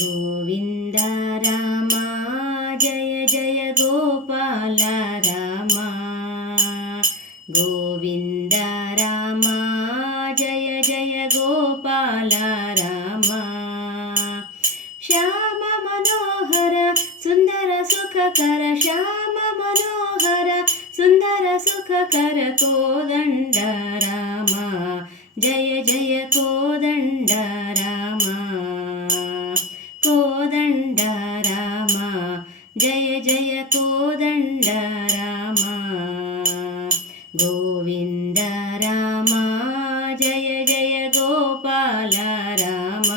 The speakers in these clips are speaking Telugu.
గోవింద రామ జయ జయ గోపాల రామ. గోవింద రామ జయ జయ గోపాల రామ. శ్యామ మనోహర సుందర సుఖకర శ్యామ మనోహర సుందర సుఖకర కోదండ జయ కోదండ రామ. గోవింద రామ. జయ జయ గోపాల రామ.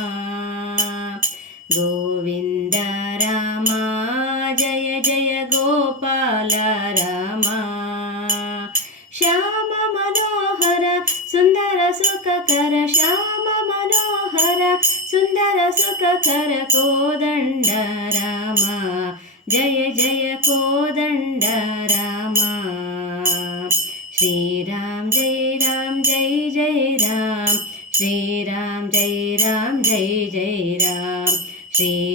గోవింద రామ. జయ జయ గోపాల రామ. శ్యామ మనోహర సుందర సుఖకర. శ్యామ మనోహర సుందర సుఖకర కోదండ రామ.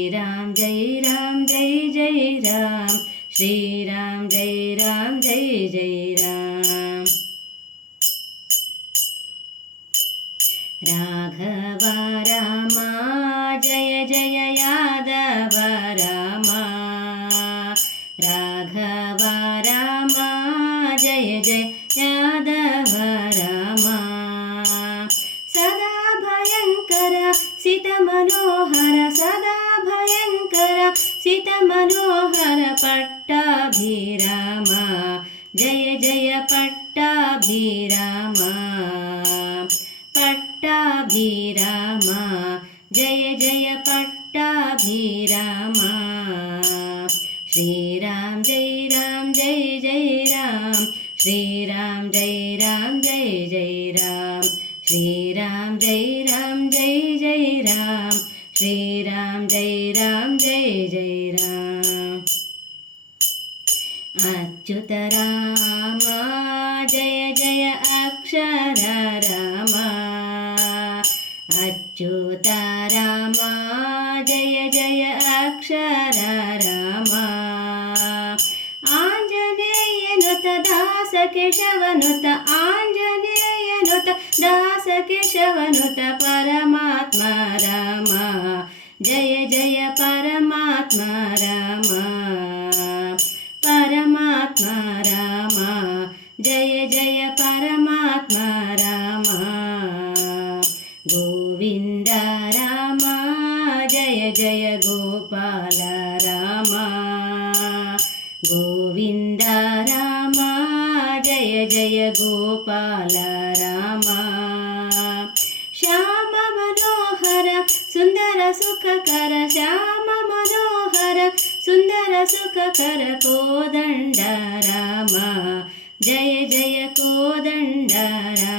శ్రీరామ్ జై రామ్ జై జై రామ్. శ్రీరామ్ జై రామ్ జై జై రామ్. రాఘవ రామ జయ జయ యాదవ రామ. రాఘవ రామ జయ జయ యాదవ రామ. సదా భయంకర సిత మనోహర భయంకర సిత మనోహర పట్టాభిరామ జయ జయ పట్టాభిరామ పట్టాభిరామ జయ జయ పట్టాభిరామ. శ్రీరామ్ జయ రామ్ జయ జయ రామ్ శ్రీరామ్ జయ రామ్ జయ జయ రామ్ శ్రీరామ్ జయ రామ్ జయ జయ రామ్ శ్రీరామ్ జయ రామ్ జయ జయ రామ్. అచ్యుత రామ జయ జయ అక్షర రామ. అచ్యుత రామ జయ జయ అక్షర రామ. ఆంజనేయనుత దాస కేశవనుత పరమాత్మ రామ జయ జయ పరమాత్మ రామ పరమాత్మ రామ జయ జయ పరమాత్మ రామ గోవింద రామ జయ జయ గోపాల రామ గోవింద రామ జయ జయ గోపాల రామ సుఖకర శ్యామ మనోహర సుందర సుఖకర కోదండ రామ జయ జయ కోదండ రామ